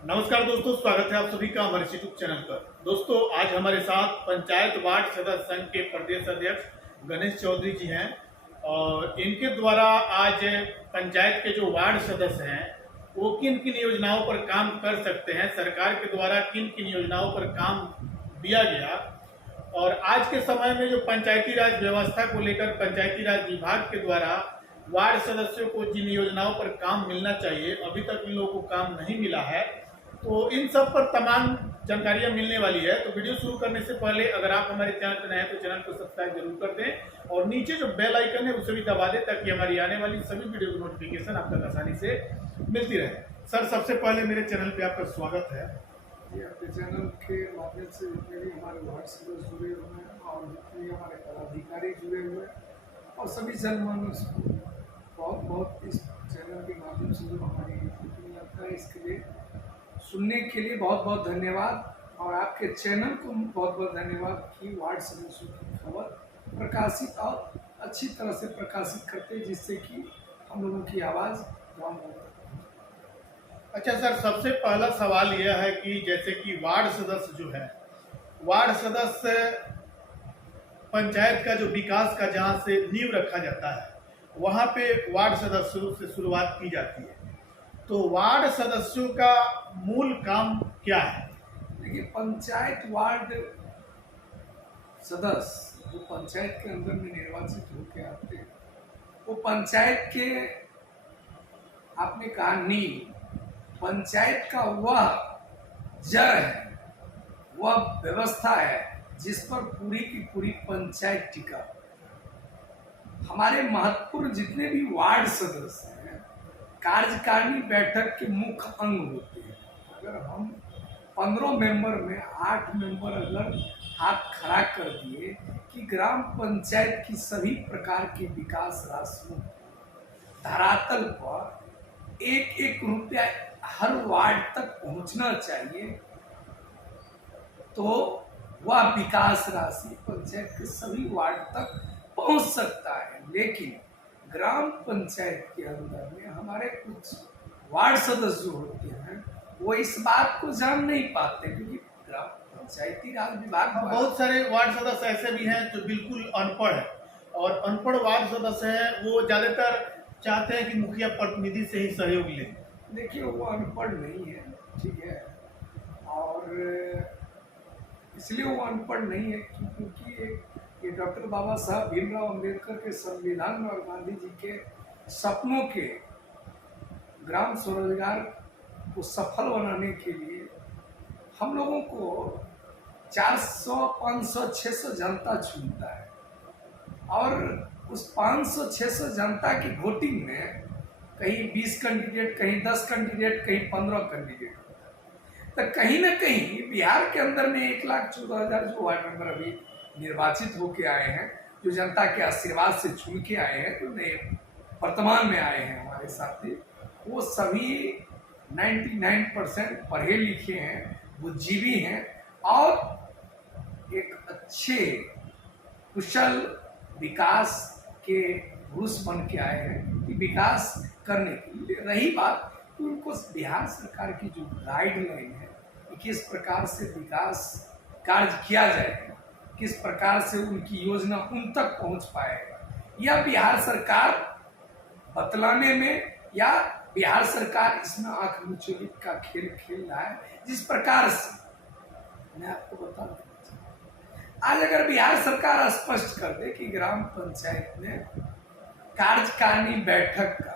नमस्कार दोस्तों, स्वागत है आप सभी का हमारे यूट्यूब चैनल पर। दोस्तों, आज हमारे साथ पंचायत वार्ड सदस्य संघ के प्रदेश अध्यक्ष गणेश चौधरी जी हैं और इनके द्वारा आज पंचायत के जो वार्ड सदस्य हैं वो किन किन योजनाओं पर काम कर सकते हैं, सरकार के द्वारा किन किन योजनाओं पर काम दिया गया और आज के समय में जो पंचायती राज व्यवस्था को लेकर पंचायती राज विभाग के द्वारा वार्ड सदस्यों को जिन योजनाओं पर काम मिलना चाहिए अभी तक इन लोगों को काम नहीं मिला है, तो इन सब पर तमाम जानकारियां मिलने वाली है। तो वीडियो शुरू करने से पहले अगर आप हमारे चैनल पर नए हैं तो चैनल को सब्सक्राइब जरूर कर दें और नीचे जो बेल आइकन है उसे भी दबा दें ताकि हमारी आने वाली सभी वीडियो की नोटिफिकेशन आप तक आसानी से मिलती रहे। सर, सबसे पहले मेरे चैनल पे आपका स्वागत है। ये आपके चैनल के माध्यम से जितने भी हमारे वार्ड सदस्य जुड़े हुए हैं और जितने भी हमारे पदाधिकारी जुड़े हुए हैं और सभी जनमानस को बहुत बहुत इस चैनल के माध्यम से जो हमारी मीटिंग लगता है इसके लिए सुनने के लिए बहुत बहुत धन्यवाद। और आपके चैनल को बहुत बहुत धन्यवाद कि वार्ड सदस्यों की खबर प्रकाशित और अच्छी तरह से प्रकाशित करते हैं जिससे कि हम लोगों की आवाज़ गाँव गाँव तक। अच्छा सर, सबसे पहला सवाल यह है कि जैसे कि वार्ड सदस्य जो है, वार्ड सदस्य पंचायत का जो विकास का जहाँ से नींव रखा जाता है वहाँ पे वार्ड सदस्यों से शुरुआत की जाती है, तो वार्ड सदस्यों का मूल काम क्या है? देखिए, पंचायत वार्ड सदस्य जो पंचायत के अंदर में निर्वाचित होकर आते हैं वो पंचायत के, आपने कहा नींव, पंचायत का वह जड़ है, वह व्यवस्था है जिस पर पूरी की पूरी पंचायत टिका। हमारे महत्वपूर्ण जितने भी वार्ड सदस्य हैं कार्यकारिणी बैठक के मुख्य अंग होते हैं। अगर हम 15 मेंबर में 8 मेंबर अगर हाथ खड़ा कर दिए कि ग्राम पंचायत की सभी प्रकार के विकास राशियों धरातल पर एक एक रुपया हर वार्ड तक पहुंचना चाहिए, तो वह विकास राशि पंचायत के सभी वार्ड तक पहुंच सकता है। लेकिन ग्राम पंचायत के अंदर में हमारे कुछ वार्ड सदस्य जो होते हैं वो इस बात को जान नहीं पाते, क्योंकि ग्राम पंचायती राज विभाग बहुत सारे वार्ड सदस्य ऐसे भी हैं जो बिल्कुल अनपढ़ है और अनपढ़ वार्ड सदस्य हैं वो ज्यादातर चाहते हैं कि मुखिया प्रतिनिधि से ही सहयोग लें। देखिए, वो अनपढ़ नहीं है, ठीक है, और इसलिए वो अनपढ़ नहीं है क्योंकि ये डॉक्टर बाबा साहब भीमराव अंबेडकर के संविधान और गांधी जी के सपनों के ग्राम स्वरोजगार को सफल बनाने के लिए हम लोगों को 400, 500, 600 जनता चुनता है और उस 500, 600 जनता की वोटिंग में कहीं 20 कैंडिडेट, कहीं 10 कैंडिडेट, कहीं 15 कैंडिडेट होता है। तो कहीं ना कहीं बिहार के अंदर में 1,14,000 जो वार्ड मेंबर अभी निर्वाचित होके आए हैं, जो जनता के आशीर्वाद से चुन के आए हैं, जो नए वर्तमान में आए हैं हमारे साथी, वो सभी 99% पढ़े लिखे हैं, बुद्धिजीवी हैं और एक अच्छे कुशल विकास के पुरुष बन के आए हैं कि विकास करने के लिए। रही बात तो उनको बिहार सरकार की जो गाइडलाइन है कि किस प्रकार से विकास कार्य किया जाएगा, किस प्रकार से उनकी योजना उन तक पहुंच पाएगा, या बिहार सरकार बतलाने में, या बिहार सरकार इसमें आंख मिचोलित का खेल खेल रहा है। जिस प्रकार से मैं आपको बता देना चाहूँ, आज अगर बिहार सरकार स्पष्ट कर दे कि ग्राम पंचायत में कार्यकारिणी बैठक का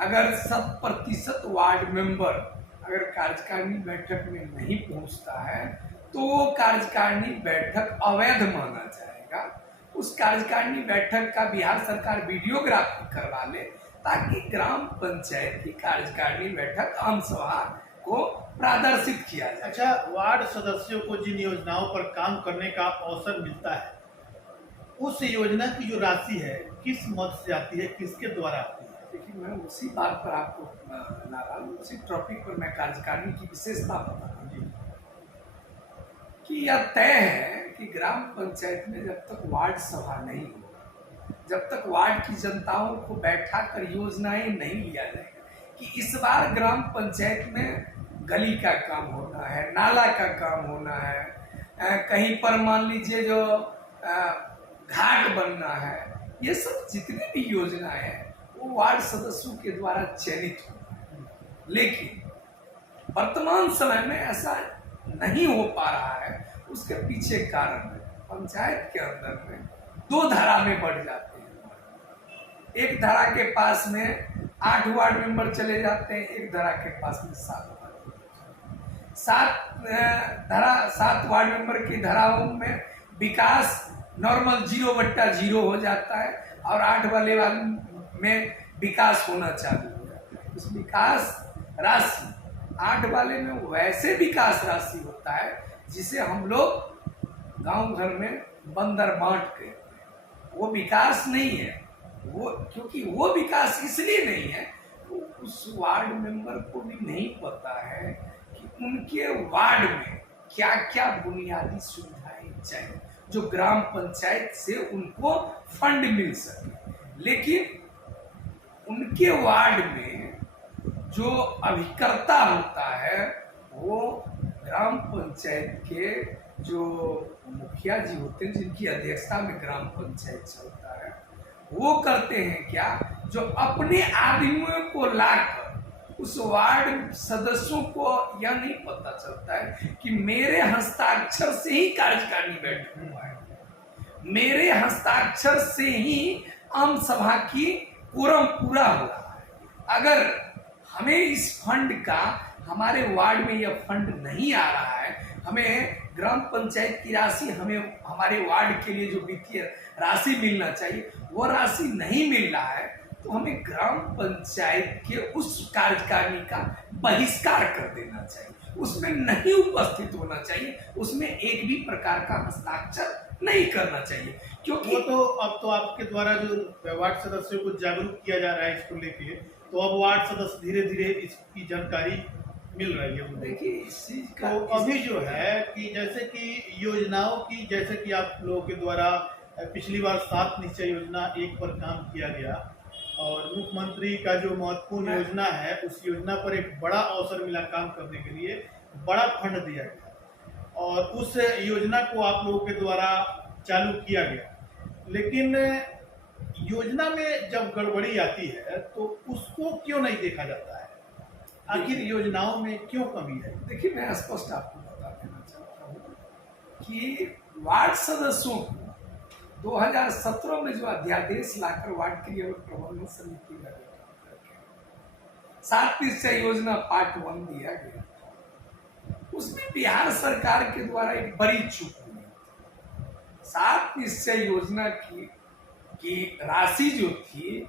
अगर 100% वार्ड मेंबर अगर कार्यकारिणी बैठक में नहीं पहुंचता है तो वो कार्यकारिणी बैठक अवैध माना जाएगा। उस कार्यकारिणी बैठक का बिहार सरकार वीडियोग्राफी करवा ले ताकि ग्राम पंचायत की कार्यकारिणी बैठक आम सभा को प्रदर्शित किया जाए। अच्छा, वार्ड सदस्यों को जिन योजनाओं पर काम करने का अवसर मिलता है उस योजना की जो राशि है किस मद से आती है, किसके द्वारा आती है? देखिए, मैं उसी बात पर आपको ला रहा हूँ, उसी टॉपिक पर मैं कार्यकारिणी की विशेषता बता रहा हूँ कि यह तय है कि ग्राम पंचायत में जब तक वार्ड सभा नहीं होगा, जब तक वार्ड की जनताओं को बैठा कर योजनाएं नहीं लिया जाएगा कि इस बार ग्राम पंचायत में गली का काम होना है, नाला का काम होना है, कहीं पर मान लीजिए जो घाट बनना है, ये सब जितनी भी योजनाएं हैं वो वार्ड सदस्यों के द्वारा चयनित होना है। लेकिन वर्तमान समय में ऐसा नहीं हो पा रहा है। उसके पीछे कारण है पंचायत के अंदर में दो धारा में बढ़ जाते हैं। एक धारा के पास में 8 वार्ड मेंबर चले जाते हैं, एक धारा के पास में 7 7 वार्ड मेंबर की धाराओं में विकास नॉर्मल 0/0 हो जाता है और 8 वाले में विकास होना चालू हो जाता है। उस विकास राशि 8 वाले में वैसे विकास राशि होता है जिसे हम लोग गांव घर में बंदर बांट कहते हैं। वो विकास नहीं है, वो क्योंकि वो विकास इसलिए नहीं है, तो उस वार्ड मेंबर को भी नहीं पता है कि उनके वार्ड में क्या क्या बुनियादी सुविधाएं चाहिए जो ग्राम पंचायत से उनको फंड मिल सके। लेकिन उनके वार्ड में जो अभिकर्ता होता है वो ग्राम पंचायत के जो मुखिया जी होते हैं, जिनकी अध्यक्षता में ग्राम पंचायत चलता है, वो करते हैं क्या, जो अपने आदमियों को लाकर उस वार्ड सदस्यों को यह नहीं पता चलता है कि मेरे हस्ताक्षर से ही कार्यकारिणी बैठक हुआ है, मेरे हस्ताक्षर से ही आम सभा की कोरम पूरा हो रहा है। अगर हमें इस फंड का, हमारे वार्ड में यह फंड नहीं आ रहा है, हमें ग्राम पंचायत की राशि, हमें हमारे वार्ड के लिए जो वित्तीय राशि मिलना चाहिए वो राशि नहीं मिल रहा है, तो हमें ग्राम पंचायत के उस कार्यकारिणी का बहिष्कार कर देना चाहिए, उसमें नहीं उपस्थित होना चाहिए, उसमें एक भी प्रकार का हस्ताक्षर नहीं करना चाहिए। क्योंकि वो तो अब तो आपके द्वारा जो वार्ड सदस्यों को जागरूक किया जा रहा है इसको लेके, तो अब वार्ड सदस्य धीरे धीरे इसकी जानकारी मिल रही है। देखिए इस चीज का तो अभी जो है कि जैसे कि योजनाओं की, जैसे कि आप लोगों के द्वारा पिछली बार 7 निश्चय योजना 1 पर काम किया गया और मुख्यमंत्री का जो महत्वपूर्ण योजना है उस योजना पर एक बड़ा अवसर मिला काम करने के लिए, बड़ा फंड दिया गया और उस योजना को आप लोगों के द्वारा चालू किया गया। लेकिन योजना में जब गड़बड़ी आती है तो उसको क्यों नहीं देखा जाता है? आखिर योजनाओं में क्यों कमी है? देखिए मैं स्पष्ट आपको बता देना चाहता हूँ कि वार्ड सदस्यों को 2017 में जो अध्यादेश लाकर वार्ड क्रियान्वयन प्रबंधन समिति का 7 निश्चय योजना पार्ट 1 दिया गया, उसमें बिहार सरकार के द्वारा एक बड़ी चूक हुई। 7 निश्चय योजना की राशि जो थी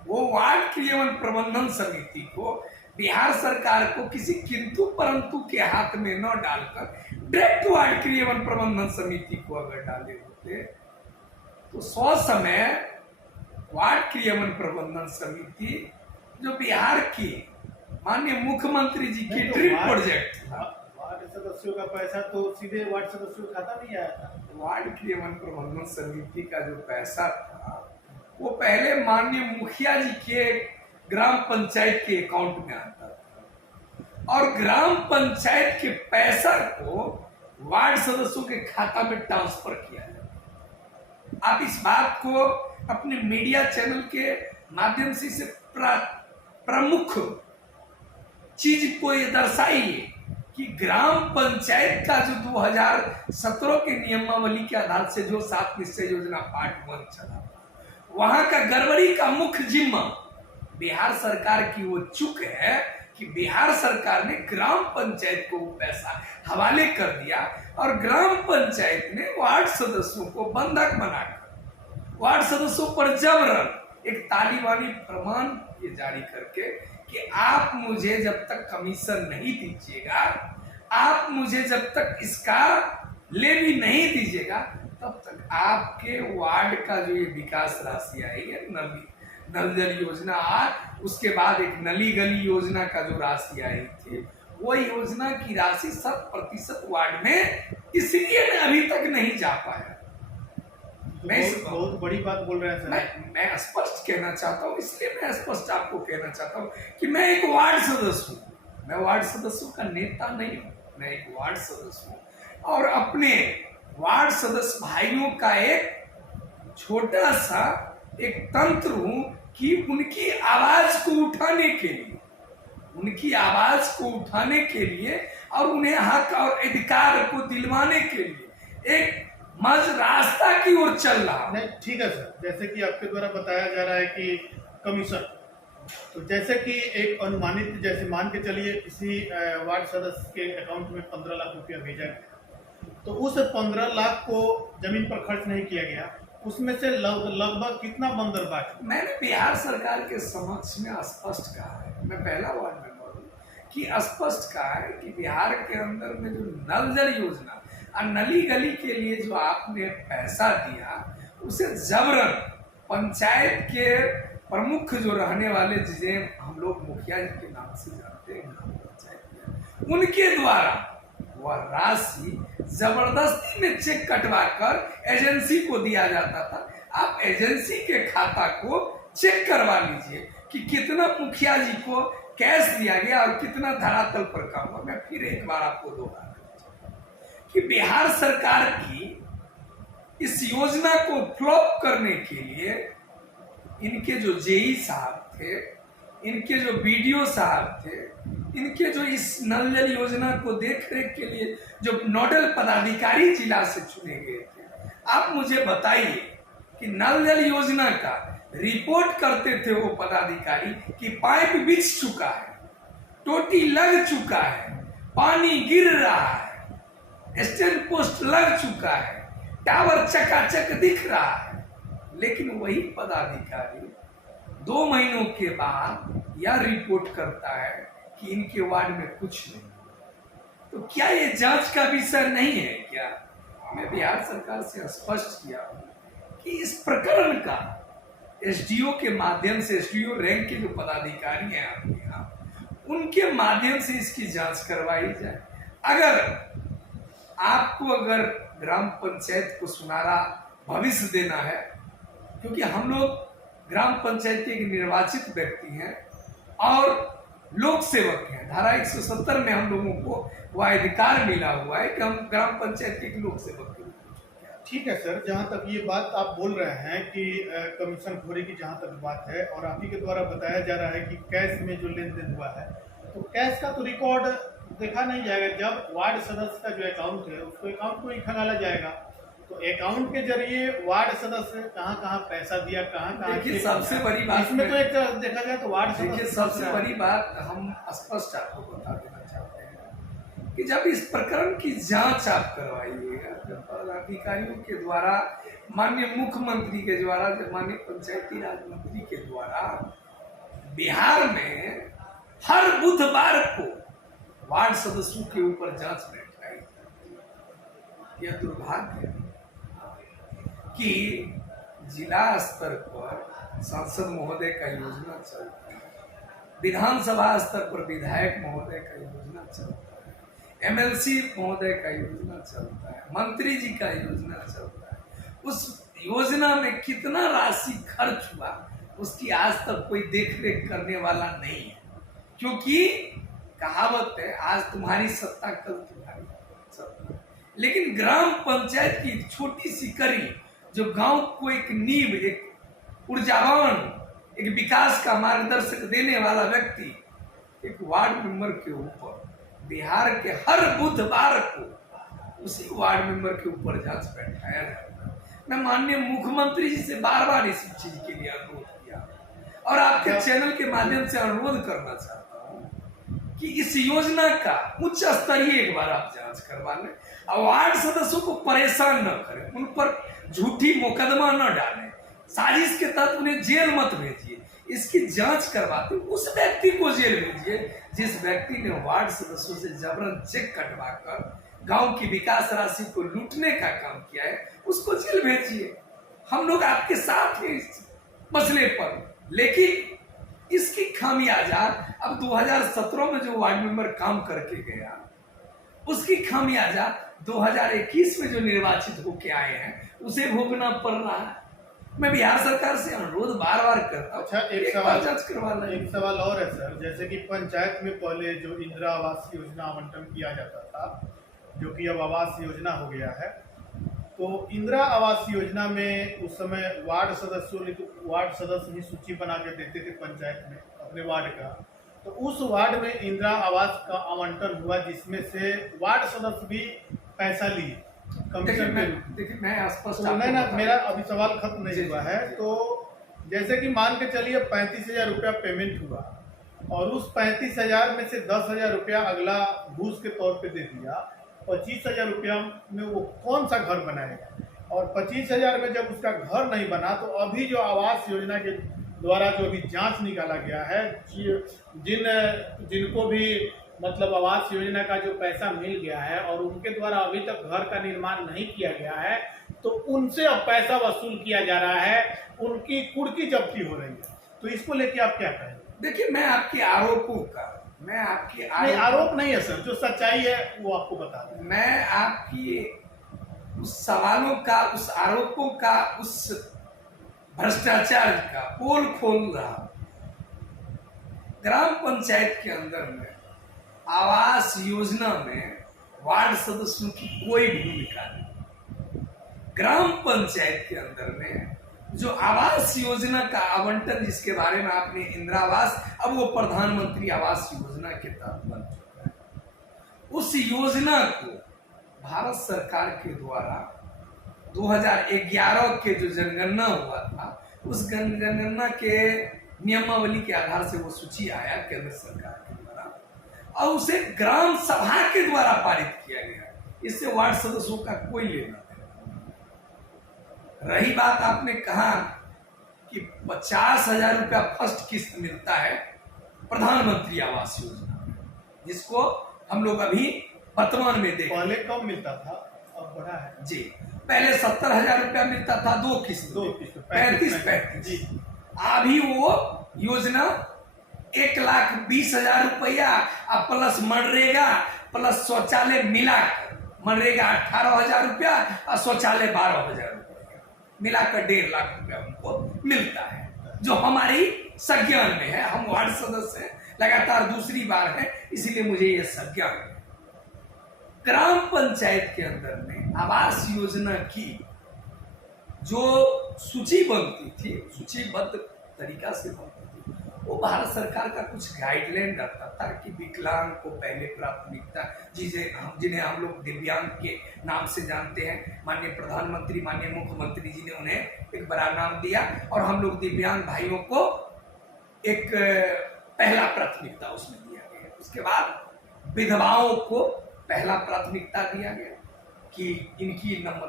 वो वार्ड क्रियान्वयन प्रबंधन समिति को, बिहार सरकार को किसी किंतु परंतु के हाथ में न डालकर डायरेक्ट वार्ड क्रियान्वयन प्रबंधन समिति को अगर डाले होते तो 100 समय वार्ड क्रियान्वयन प्रबंधन समिति जो बिहार की माननीय मुख्यमंत्री जी की ड्रीम प्रोजेक्ट था, वार्ड सदस्यों का पैसा तो सीधे वार्ड सदस्यों का खाता नहीं आया था। वार्ड क्रियान्वयन प्रबंधन समिति का जो पैसा था वो पहले माननीय मुखिया जी के ग्राम पंचायत के अकाउंट में आता था और ग्राम पंचायत के पैसा को वार्ड सदस्यों के खाता में ट्रांसफर किया जाता। आप इस बात को अपने मीडिया चैनल के माध्यम से इसे प्रमुख चीज को ये दर्शाइए कि ग्राम पंचायत का जो 2017 के नियमावली के आधार से जो 7 निश्चय योजना पार्ट 1 चला, वहां का गड़बड़ी का मुख्य जिम्मा बिहार सरकार की वो चूक है कि बिहार सरकार ने ग्राम पंचायत को पैसा हवाले कर दिया और ग्राम पंचायत ने वार्ड सदस्यों को बंधक बनाकर वार्ड सदस्यों पर जबरन एक तालिबानी फरमान ये जारी करके कि आप मुझे जब तक कमीशन नहीं दीजिएगा, आप मुझे जब तक इसका लेवी नहीं दीजिएगा, तब तक आपके वार्ड का जो ये विकास राशि आई है, नल जल योजना उसके बाद एक नली गली योजना का जो राशि आई थी, वो योजना की राशि 100% वार्ड में इसलिए अभी तक नहीं जा पाया तो मैं बहुत बहुत बड़ी बात बोल रहे हैं सर। मैं स्पष्ट कहना चाहता हूँ, इसलिए मैं स्पष्ट आपको कहना चाहता हूँ कि मैं एक वार्ड सदस्य हूँ। मैं वार्ड सदस्यों का नेता नहीं हूँ, मैं एक वार्ड सदस्य हूँ और अपने वार्ड सदस्य भाइयों का एक छोटा सा एक तंत्र हूँ कि उनकी आवाज को उठाने के लिए, उनकी आवाज को उठाने के लिए और उन्हें हक और अधिकार को दिलवाने के लिए एक मज रास्ता की ओर चल रहा हूं। नहीं ठीक है सर, जैसे कि आपके द्वारा बताया जा रहा है कि कमीशन, तो जैसे कि एक अनुमानित, जैसे मान के चलिए किसी वार्ड सदस्य के अकाउंट में 15 लाख रुपया भेजा गया, तो उस 15 लाख को जमीन पर खर्च नहीं किया गया, उसमें से लगभग कितना बंदर बाकी? मैंने बिहार सरकार के समक्ष में स्पष्ट कहा है, मैं पहला वार्ड मेंबर हूँ, कि स्पष्ट कहा है कि बिहार के अंदर में जो नल जल योजना और नली गली के लिए जो आपने पैसा दिया, उसे जबरन पंचायत के प्रमुख जो रहने वाले, जिसे हम लोग मुखिया जी के नाम से जानते हैं, ग्राम पंचायत में, उनके द्वारा वह राशि जबरदस्ती में चेक कटवा कर एजेंसी को दिया जाता था। आप एजेंसी के खाता को चेक करवा लीजिए कि कितना मुखिया जी को कैश दिया गया और कितना धरातल पर काम हुआ। मैं फिर एक बार आपको दोहराना कि बिहार सरकार की इस योजना को फ्लॉप करने के लिए इनके जो जेई साहब थे, इनके जो बीडीओ साहब थे, इनके जो इस नल जल योजना को देख रेख के लिए जो नोडल पदाधिकारी जिला से चुने गए थे, आप मुझे बताइए कि नल जल योजना का रिपोर्ट करते थे वो पदाधिकारी कि पाइप बिछ चुका है, टोटी लग चुका है, पानी गिर रहा है, स्टैंड पोस्ट लग चुका है, टावर चकाचक दिख रहा है, लेकिन वही पदाधिकारी 2 महीनों के बाद यह रिपोर्ट करता है कि इनके वार्ड में कुछ नहीं। तो क्या ये जांच का विषय नहीं है क्या? मैं बिहार सरकार से स्पष्ट किया हूं कि इस प्रकरण का एसडीओ के माध्यम से, एसडीओ रैंक के जो पदाधिकारी हैं आपके यहाँ, उनके माध्यम से इसकी जांच करवाई जाए। अगर ग्राम पंचायत को सुनहरा भविष्य देना है, क्योंकि हम लोग ग्राम पंचायत के निर्वाचित व्यक्ति हैं और लोक सेवक हैं, धारा 170 में हम लोगों को वह अधिकार मिला हुआ है कि हम ग्राम पंचायत के लोक सेवक के। ठीक है सर, जहाँ तक ये बात आप बोल रहे हैं कि कमीशन खोरी की जहाँ तक बात है और आप ही के द्वारा बताया जा रहा है कि कैश में जो लेन देन हुआ है, तो कैश का तो रिकॉर्ड देखा नहीं जाएगा। जब वार्ड सदस्य का जो अकाउंट है उसको अकाउंट को ही खंगाला जाएगा, तो अकाउंट के जरिए वार्ड सदस्य कहाँ कहाँ पैसा दिया, कहाँ देखिए सबसे बड़ी बात इसमें तो एक देखा जाए तो वार्ड देखिए सबसे बड़ी बात हम स्पष्ट आपको बता देना चाहते हैं कि जब इस प्रकरण की जांच आप करवाइएगा, जब पदाधिकारियों के द्वारा, माननीय मुख्यमंत्री के द्वारा, माननीय पंचायती राज मंत्री के द्वारा बिहार में हर बुधवार को वार्ड सदस्यों के ऊपर जांच बैठाई जाती है। यह दुर्भाग्य है कि जिला स्तर पर सांसद महोदय का योजना चलता है, विधानसभा स्तर पर विधायक महोदय का योजना चलता है, एमएलसी महोदय का योजना चलता है, मंत्री जी का योजना चलता है। उस योजना में कितना राशि खर्च हुआ उसकी आज तक कोई देख रेख करने वाला नहीं है, क्योंकि कहावत है आज तुम्हारी सत्ता कल तुम्हारी सत्ता। लेकिन ग्राम पंचायत की छोटी सी कड़ी जो गांव को एक नींव, एक ऊर्जावान, एक विकास का मार्गदर्शक देने वाला व्यक्ति, एक वार्ड मेंबर के ऊपर बिहार के हर बुधवार को उसी वार्ड मेंबर के ऊपर जांच बैठाया जाता है। मैं माननीय मुख्यमंत्री जी से बार बार इस चीज के लिए अनुरोध किया और आपके चैनल के माध्यम से अनुरोध करना चाहता हूँ कि इस योजना का उच्च स्तरीय एक बार आप जांच करवा लें और वार्ड सदस्यों को परेशान न करें, उन पर झूठी मुकदमा न डालें, साजिश के तहत उन्हें जेल मत भेजिए। इसकी जांच करवाते उस व्यक्ति को जेल भेजिए जिस व्यक्ति ने वार्ड सदस्यों से जबरन चेक कटवा कर गांव की विकास राशि को लूटने का काम किया है, उसको जेल भेजिए। हम लोग आपके साथ हैं इस मसले पर, लेकिन इसकी खामियाजा अब 2017 में जो वार्ड मेंबर काम करके गया उसकी खामियाजा 2021 में जो निर्वाचित होके आए हैं उसे भोगना पड़ रहा है। मैं बिहार सरकार से अनुरोध बार बार करता हूं, अच्छा, एक बार जांच करवा लें। एक सवाल और है सर, जैसे कि पंचायत में पहले जो इंदिरा आवास योजना आवंटन किया जाता था, जो कि अब आवास योजना हो गया है, तो इंदिरा आवास योजना में उस समय वार्ड सदस्य ही सूची बना के देते थे पंचायत में अपने वार्ड का। तो उस वार्ड में इंदिरा आवास का आवंटन हुआ, जिसमें से वार्ड सदस्य भी पैसा लिए कमीशन पे। देखिए मैं स्पष्ट नहीं ना, मेरा अभी सवाल खत्म नहीं हुआ है। तो जैसे कि मान के चलिए 35,000 रुपया पेमेंट हुआ, और उस 35,000 में से 10,000 रुपया अगला घूस के तौर पे दे दिया, 25,000 रुपया में वो कौन सा घर बनाएगा? और 25,000 में जब उसका घर नहीं बना, तो अभी जो आवास योजना के द्वारा जो अभी जांच निकाला गया है, जिनको भी मतलब आवास योजना का जो पैसा मिल गया है और उनके द्वारा अभी तक घर का निर्माण नहीं किया गया है, तो उनसे अब पैसा वसूल किया जा रहा है, उनकी कुर्की जब्ती हो रही है। तो इसको लेके आप क्या कहें? देखिए मैं आपके आरोपों का आरोप नहीं है सर, जो सच्चाई है वो आपको बता दें। मैं आपकी उस सवालों का, उस आरोपों का, उस भ्रष्टाचार का पोल खोल रहा हूं। ग्राम पंचायत के अंदर में आवास योजना में वार्ड सदस्यों की कोई भूमिका नहीं। ग्राम पंचायत के अंदर में जो आवास योजना का आवंटन, जिसके बारे में आपने इंदिरा आवास, अब वो प्रधानमंत्री आवास योजना के तहत बन चुका है, उस योजना को भारत सरकार के द्वारा 2011 के जो जनगणना हुआ था, उस जनगणना के नियमावली के आधार से वो सूची आया केंद्र सरकार के द्वारा, और उसे ग्राम सभा के द्वारा पारित किया गया। इससे वार्ड सदस्यों का कोई लेना देना। रही बात आपने कहा कि 50,000 रुपया फर्स्ट किस्त मिलता है प्रधानमंत्री आवास योजना में, जिसको हम लोग अभी वर्तमान में देख, पहले कम मिलता था, अब बढ़ा है जी। पहले 70,000 रुपया मिलता था, दो किस्त 35। अभी वो योजना 1,20,000 रुपया प्लस मनरेगा प्लस शौचालय मिलाकर, मनरेगा 18,000 रुपया और शौचालय 12,000 रुपया मिलाकर 1.5 लाख रुपया उनको मिलता है, जो हमारी संज्ञान में है। हम वार्ड सदस्य हैं, लगातार दूसरी बार है, इसीलिए मुझे यह संज्ञान है। ग्राम पंचायत के अंदर में आवास योजना की जो सूची बनती थी, सूचीबद्ध तरीका से बनती थी, वो भारत सरकार का कुछ गाइडलाइन रहता था कि विकलांग को पहले प्राथमिकता, जिन्हें हम लोग दिव्यांग के नाम से जानते हैं। माननीय प्रधानमंत्री, माननीय मुख्यमंत्री जी ने उन्हें एक बड़ा नाम दिया, और हम लोग दिव्यांग भाइयों को एक पहला प्राथमिकता उसमें दिया गया। उसके बाद विधवाओं को पहला प्राथमिकता दिया गया कि इनकी नंबर।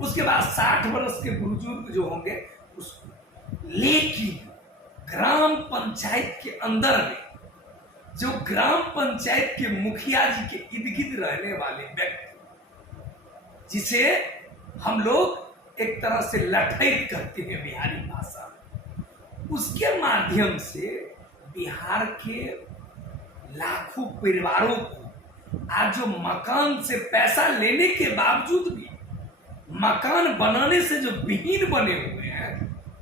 उसके बाद 60 वर्ष के बुजुर्ग जो होंगे उसको। लेकिन ग्राम पंचायत के अंदर में जो ग्राम पंचायत के मुखिया जी के इर्द गिर्द रहने वाले व्यक्ति, जिसे हम लोग एक तरह से लठैत कहते हैं बिहारी भाषा में, उसके माध्यम से बिहार के लाखों परिवारों को आज जो मकान से पैसा लेने के बावजूद भी मकान बनाने से जो विहीन बने हुए हैं,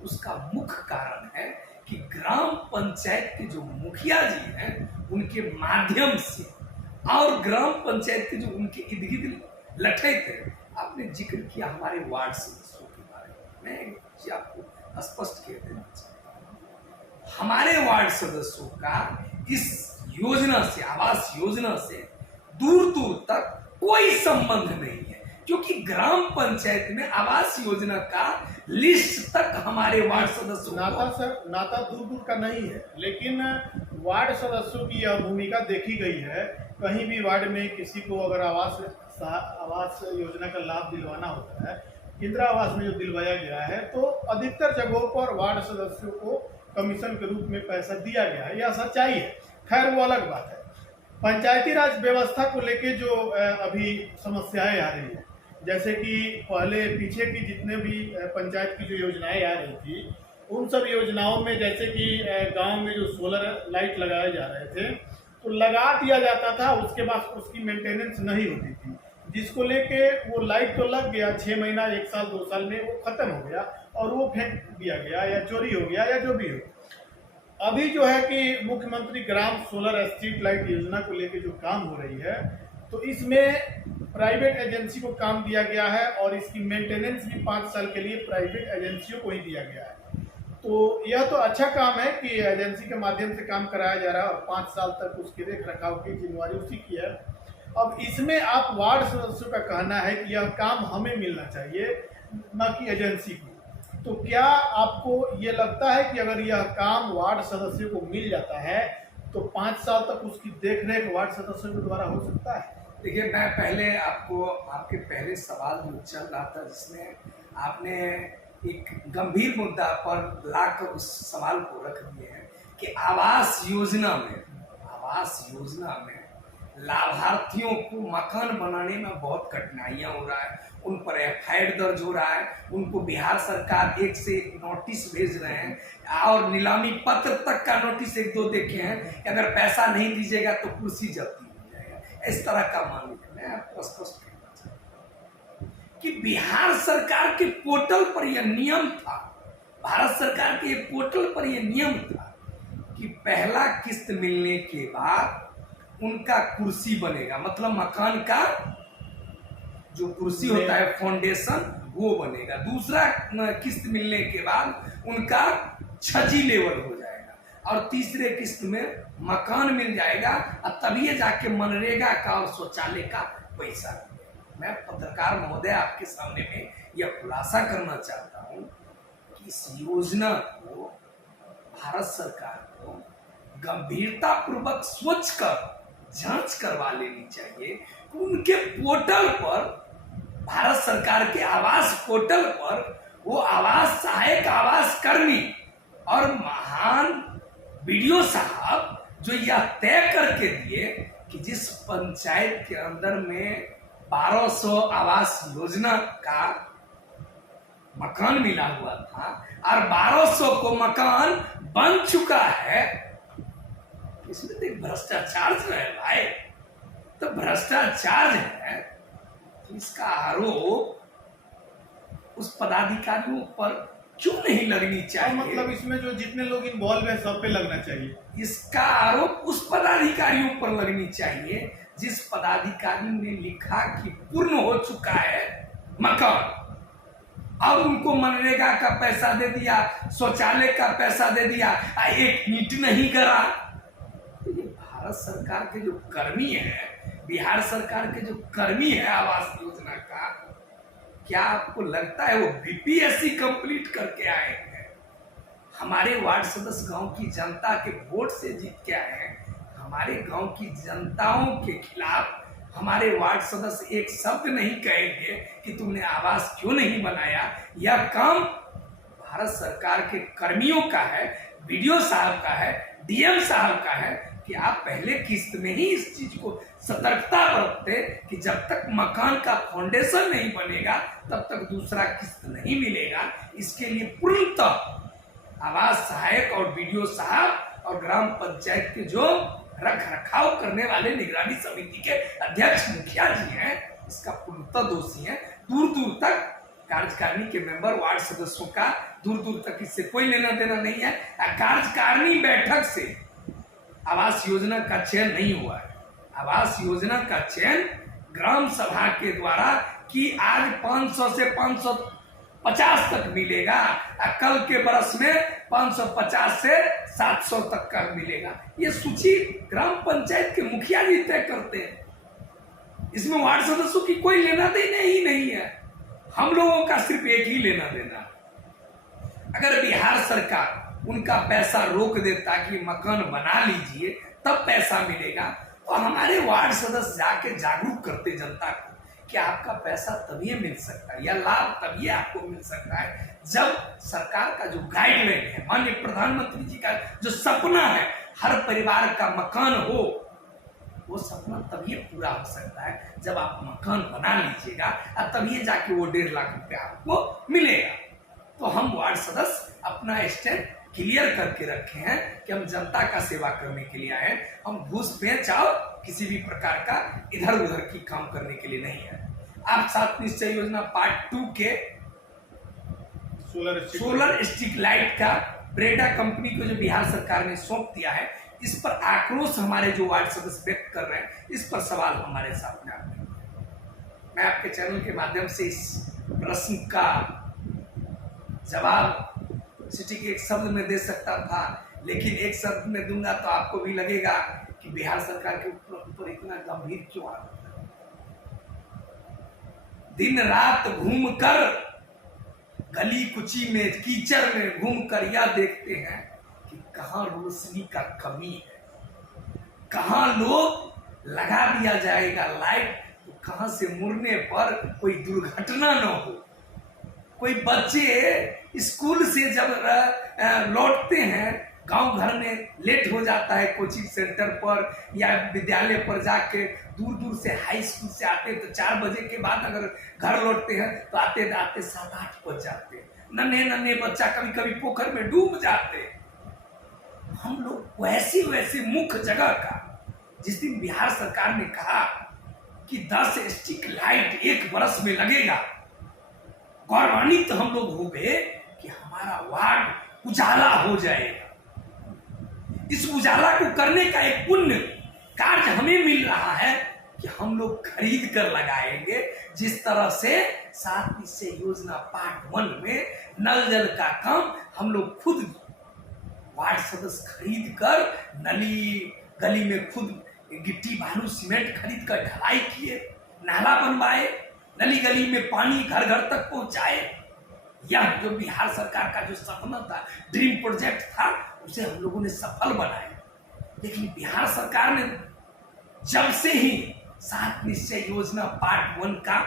उसका मुख्य कारण है कि ग्राम पंचायत के जो मुखिया जी हैं उनके माध्यम से, और ग्राम पंचायत के जो उनके इर्द गिर्द लठैत हैं। आपने जिक्र किया हमारे वार्ड सदस्यों के बारे में, मैं एक चीज आपको स्पष्ट कह देना चाहता हूँ। हमारे वार्ड सदस्यों का इस योजना से, आवास योजना से दूर दूर तक कोई संबंध नहीं है, क्योंकि ग्राम पंचायत में आवास योजना का लिस्ट तक हमारे वार्ड सदस्यों नाता दूर दूर का नहीं है, लेकिन वार्ड सदस्यों की यह भूमिका देखी गई है। कहीं भी वार्ड में किसी को अगर आवास योजना का लाभ दिलवाना होता है, इंदिरा आवास में जो दिलवाया गया है, तो अधिकतर जगहों पर वार्ड सदस्यों को कमीशन के रूप में पैसा दिया गया है। यह सच्चाई है, खैर वो अलग बात है। पंचायती राज व्यवस्था को लेके जो अभी समस्याएं आ रही है, जैसे कि पहले पीछे की जितने भी पंचायत की जो योजनाएं आ रही थी, उन सब योजनाओं में जैसे कि गांव में जो सोलर लाइट लगाए जा रहे थे, तो लगा दिया जाता था, उसके बाद उसकी मेंटेनेंस नहीं होती थी, जिसको लेके वो लाइट तो लग गया 6 महीना 1 साल 2 साल में वो खत्म हो गया और वो फेंक दिया गया या चोरी हो गया या जो भी हो। अभी जो है कि मुख्यमंत्री ग्राम सोलर स्ट्रीट लाइट योजना को लेकर जो काम हो रही है, तो इसमें प्राइवेट एजेंसी को काम दिया गया है और इसकी मेंटेनेंस भी 5 साल के लिए प्राइवेट एजेंसियों को ही दिया गया है। तो यह तो अच्छा काम है कि एजेंसी के माध्यम से काम कराया जा रहा है और 5 साल तक उसकी देख रखाव की जिम्मेवारी उसी की है। अब इसमें आप वार्ड सदस्यों का कहना है कि यह काम हमें मिलना चाहिए, न कि एजेंसी को। तो क्या आपको ये लगता है कि अगर यह काम वार्ड सदस्यों को मिल जाता है तो 5 साल तक उसकी देखरेख वार्ड सदस्यों के द्वारा हो सकता है? देखिए, मैं पहले आपको आपके पहले सवाल जो चल रहा था, जिसमें आपने एक गंभीर मुद्दा पर लाकर उस सवाल को रख दिए हैं कि आवास योजना में लाभार्थियों को मकान बनाने में बहुत कठिनाइयां हो रहा है, उन पर एफआईआर दर्ज हो रहा है, उनको बिहार सरकार एक से एक नोटिस भेज रहे हैं और नीलामी पत्र तक का नोटिस 1-2 देखे हैं कि अगर पैसा नहीं दीजिएगा तो कुर्सी जब्ती हो जाएगा। इस तरह का मामला मैं आपको स्पष्ट कहना चाहता हूं कि बिहार सरकार के पोर्टल पर यह नियम था, भारत सरकार के पोर्टल पर यह नियम था कि पहला किस्त मिलने के बाद उनका कुर्सी बनेगा, मतलब मकान का जो कुर्सी होता है फाउंडेशन वो बनेगा। दूसरा किस्त मिलने के बाद उनका छजी लेवल हो जाएगा और तीसरे किस्त में मकान मिल जाएगा और तभी जाके मनरेगा का और शौचालय का पैसा मिलेगा। मैं पत्रकार महोदय आपके सामने में यह खुलासा करना चाहता हूं कि इस योजना को भारत सरकार को गंभीरता पूर्वक सोच कर जांच करवा लेनी चाहिए कि उनके पोर्टल पर, भारत सरकार के आवास पोर्टल पर, वो आवास सहायक आवास कर्मी और महान बीडीओ साहब जो यह तय करके दिए कि जिस पंचायत के अंदर में 1200 आवास योजना का मकान मिला हुआ था और 1200 को मकान बन चुका है, इसमें तो भ्रष्टाचार है भाई। तो भ्रष्टाचार है तो इसका आरोप उस पदाधिकारियों पर क्यों नहीं लगनी चाहिए? मतलब इसमें जो जितने लोग इन्वॉल्व है सब पे लगना चाहिए। इसका आरोप उस पदाधिकारियों पर लगनी चाहिए जिस पदाधिकारी ने लिखा कि पूर्ण हो चुका है मकान, अब उनको मनरेगा का पैसा दे दिया, शौचालय का पैसा दे दिया, एक ईंट नहीं करा। तो ये भारत सरकार के जो कर्मी है, बिहार सरकार के जो कर्मी है आवास योजना का, क्या आपको लगता है वो बीपीएससी कंप्लीट करके आए हैं? हमारे वार्ड सदस्य गांव की जनता के वोट से जीत के आए हैं। हमारे गांव की जनताओं के खिलाफ हमारे वार्ड सदस्य एक शब्द नहीं कहेंगे कि तुमने आवास क्यों नहीं बनाया। यह काम भारत सरकार के कर्मियों का है, बीडीओ साहब का है, डीएम साहब का है कि आप पहले किस्त में ही इस चीज को सतर्कता बरतते कि जब तक मकान का फाउंडेशन नहीं बनेगा तब तक दूसरा किस्त नहीं मिलेगा। इसके लिए पूर्णतः आवास सहायक और बीडीओ साहब और ग्राम पंचायत के जो रख रखाव करने वाले निगरानी समिति के अध्यक्ष मुखिया जी हैं, इसका पूर्णतः दोषी है। दूर दूर तक कार्यकारिणी के मेंबर, वार्ड सदस्यों का दूर दूर तक इससे कोई लेना देना नहीं है। कार्यकारिणी बैठक से आवास योजना का चयन नहीं हुआ है। आवास योजना का चयन ग्राम सभा के द्वारा कि आज 500 से 550 तक मिलेगा, कल के बरस में 550 से 700 तक का मिलेगा। ये सूची ग्राम पंचायत के मुखिया जी तय करते हैं। इसमें वार्ड सदस्यों की कोई लेना देना ही नहीं है, हम लोगों का सिर्फ एक ही लेना देना। अगर बिहार सरकार उनका पैसा रोक देता कि मकान बना लीजिए तब पैसा मिलेगा, तो हमारे वार्ड सदस्य जाके जागरूक करते जनता को कि आपका पैसा तभी मिल सकता है या लाभ तभी आपको मिल सकता है जब सरकार का जो गाइडलाइन है, माननीय प्रधानमंत्री जी का जो सपना है हर परिवार का मकान हो, वो सपना तभी पूरा हो सकता है जब आप मकान बना लीजिएगा और तभी जाके वो 1.5 लाख रुपया आपको मिलेगा। तो हम वार्ड सदस्य अपना स्टैंड क्लियर करके रखे हैं कि हम जनता का सेवा करने के लिए आए हैं। हम घूस बेच और किसी भी प्रकार का इधर उधर की काम करने के लिए नहीं है। आप 7 निश्चय योजना पार्ट 2 के सोलर स्ट्रीट लाइट का ब्रेडा कंपनी को जो बिहार सरकार ने सौंप दिया है, इस पर आक्रोश हमारे जो वार्ड सदस्य व्यक्त कर रहे हैं, इस पर सवाल हमारे सामने आते हैं। मैं आपके चैनल के माध्यम से इस प्रश्न का जवाब सिटी के एक शब्द में दे सकता था, लेकिन एक शब्द में दूंगा तो आपको भी लगेगा कि बिहार सरकार के ऊपर इतना गंभीर क्यों आ रहा है। दिन रात घूमकर गली कुची में कीचड़ में घूमकर यह देखते हैं कि कहां रोशनी का कमी है, कहां लोग लगा दिया जाएगा लाइट तो कहां से मुड़ने पर कोई दुर्घटना न हो। कोई बच्चे स्कूल से जब लौटते हैं, गांव घर में लेट हो जाता है कोचिंग सेंटर पर या विद्यालय पर जाके, दूर दूर से हाई स्कूल से आते हैं तो 4 बजे के बाद अगर घर लौटते हैं तो आते आते 7-8 बज जाते हैं। नन्हे नन्हे बच्चा कभी कभी पोखर में डूब जाते हैं। हम लोग वैसी मुख्य जगह का, जिस दिन बिहार सरकार ने कहा कि 10 स्ट्रीट लाइट 1 बरस में लगेगा, गौरवान्वित हम लोग हो गए कि हमारा वार्ड उजाला हो जाएगा। इस उजाला को करने का एक पुण्य कार्य हमें मिल रहा है कि हम लोग खरीद कर लगाएंगे। जिस तरह से 7 निश्चय योजना पार्ट 1 में नल जल का काम हम लोग खुद वार्ड सदस्य खरीद कर नली गली में खुद गिट्टी बालू सीमेंट खरीद कर ढलाई किए, नाला बनवाए, नली गली में पानी घर घर तक पहुंचाए। यह जो बिहार सरकार का जो सपना था, ड्रीम प्रोजेक्ट था, उसे हम लोगों ने सफल बनाया। लेकिन बिहार सरकार ने जब से ही 7 निश्चय योजना पार्ट 1 का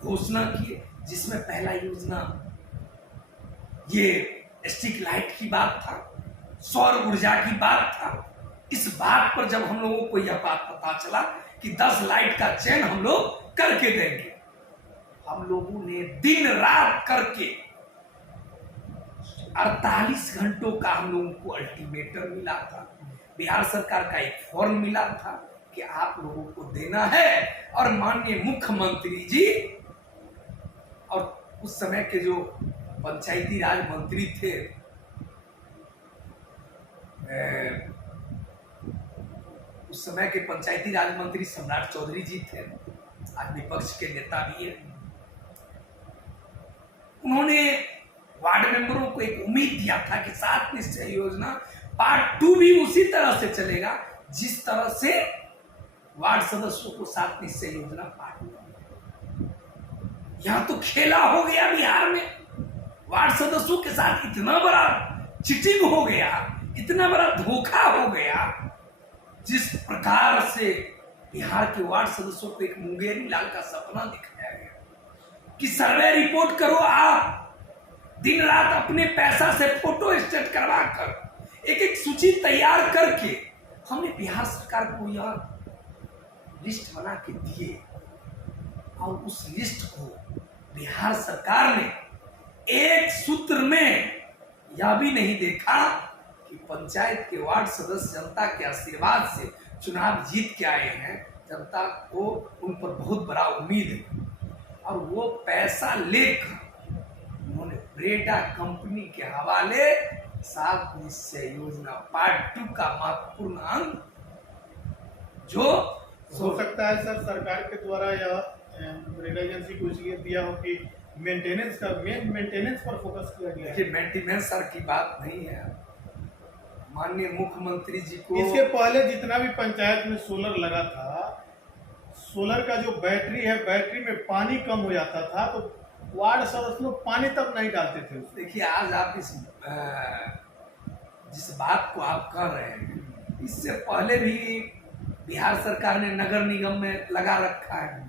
घोषणा की, जिसमें पहला योजना ये स्ट्रीट लाइट की बात था, सौर ऊर्जा की बात था। इस बात पर जब हम लोगों को यह बात पता चला कि 10 लाइट का चयन हम लोग करके देंगे, हम लोगों ने दिन रात करके 48 घंटों का हम लोगों को अल्टीमेटम मिला था। बिहार सरकार का एक फॉर्म मिला था कि आप लोगों को देना है, और माननीय मुख्यमंत्री जी और उस समय के जो पंचायती राज मंत्री थे, उस समय के पंचायती राज मंत्री सम्राट चौधरी जी थे, आज विपक्ष के नेता भी है। उन्होंने वार्ड मेंबरों को एक उम्मीद दिया था कि 7 निश्चय योजना पार्ट 2 भी उसी तरह से चलेगा जिस तरह से वार्ड सदस्यों को 7 निश्चय योजना पार्ट 1। यहां तो खेला हो गया बिहार में, वार्ड सदस्यों के साथ इतना बड़ा चीटिंग हो गया, इतना बड़ा धोखा हो गया। जिस प्रकार से बिहार के वार्ड सदस्यों को एक मुंगेरी लाल का सपना दिखाया गया कि सर्वे रिपोर्ट करो, आप दिन रात अपने पैसा से फोटो स्टेट करवा कर एक सूची तैयार करके हमने बिहार सरकार को यह लिस्ट बना के दिए, और उस लिस्ट को बिहार सरकार ने एक सूत्र में यह भी नहीं देखा कि पंचायत के वार्ड सदस्य जनता के आशीर्वाद से चुनाव जीत के आए हैं, जनता को उन पर बहुत बड़ा उम्मीद है, और वो पैसा लेकर उन्होंने ब्रेडा कंपनी के हवाले 7 निश्चय योजना पार्ट 2 का महत्वपूर्ण अंग, जो हो सकता है सर सरकार के द्वारा यह ब्रेडा एजेंसी को इसलिए दिया हो कि मेंटेनेंस पर फोकस किया गया है। मेंटेनेंस सर की बात नहीं है। माननीय मुख्यमंत्री जी को इसके पहले जितना भी पंचायत में सोलर लगा था, सोलर का जो बैटरी है, बैटरी में पानी कम हो जाता था तो वार्ड सदस्य लोग पानी तक नहीं डालते थे। देखिए, आज आप जिस बात को आप कर रहे हैं, इससे पहले भी बिहार सरकार ने नगर निगम में लगा रखा है।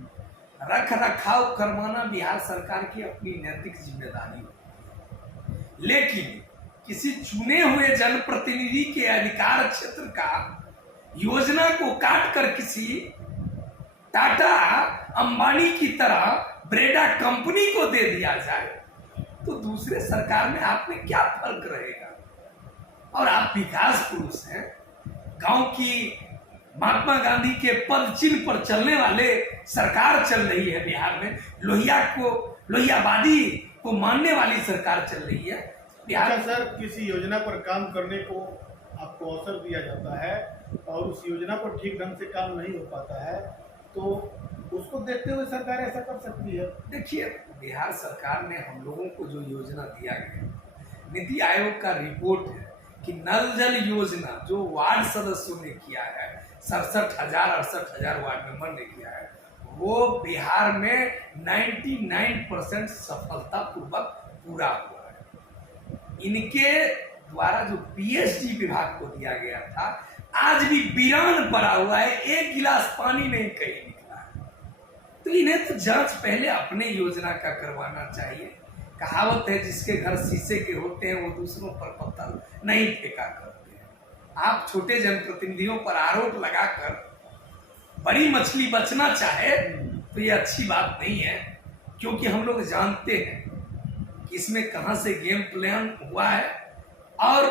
रख रखाव करवाना बिहार सरकार की अपनी नैतिक जिम्मेदारी है, लेकिन किसी चुने हुए जनप्रतिनिधि के अधिकार क्षेत्र का योजना को काट कर किसी टाटा अंबानी की तरह ब्रेडा कंपनी को दे दिया जाए तो दूसरे सरकार में आप में क्या फर्क रहेगा? और आप विकास पुरुष हैं, गांव की महात्मा गांधी के पद चिन्ह पर चलने वाले सरकार चल रही है बिहार में, लोहियावादी को मानने वाली सरकार चल रही है बिहार। अच्छा सर, किसी योजना पर काम करने को आपको अवसर दिया जाता है और उस योजना पर ठीक ढंग से काम नहीं हो पाता है, तो उसको देखते हुए सरकार ऐसा कर सकती है? देखिए, बिहार सरकार ने हम लोगों को जो योजना दिया गया, नीति आयोग का रिपोर्ट है कि नल जल योजना जो वार्ड सदस्यों ने किया है, 67,000 वार्ड मेंबर ने किया है, वो बिहार में 99% सफलतापूर्वक पूरा हुआ है। इनके द्वारा जो पीएचडी विभाग को दिया गया था, आज भी वीरान पड़ा हुआ है, एक गिलास पानी नहीं कहीं निकला है। तो इन्हें तो जांच पहले अपने योजना का करवाना चाहिए। कहावत है, जिसके घर शीशे के होते हैं वो दूसरों पर पत्थर नहीं फेंका करते हैं। आप छोटे जनप्रतिनिधियों पर आरोप लगाकर बड़ी मछली बचना चाहे तो ये अच्छी बात नहीं है, क्योंकि हम लोग जानते हैं कि इसमें कहां से गेम प्लान हुआ है। और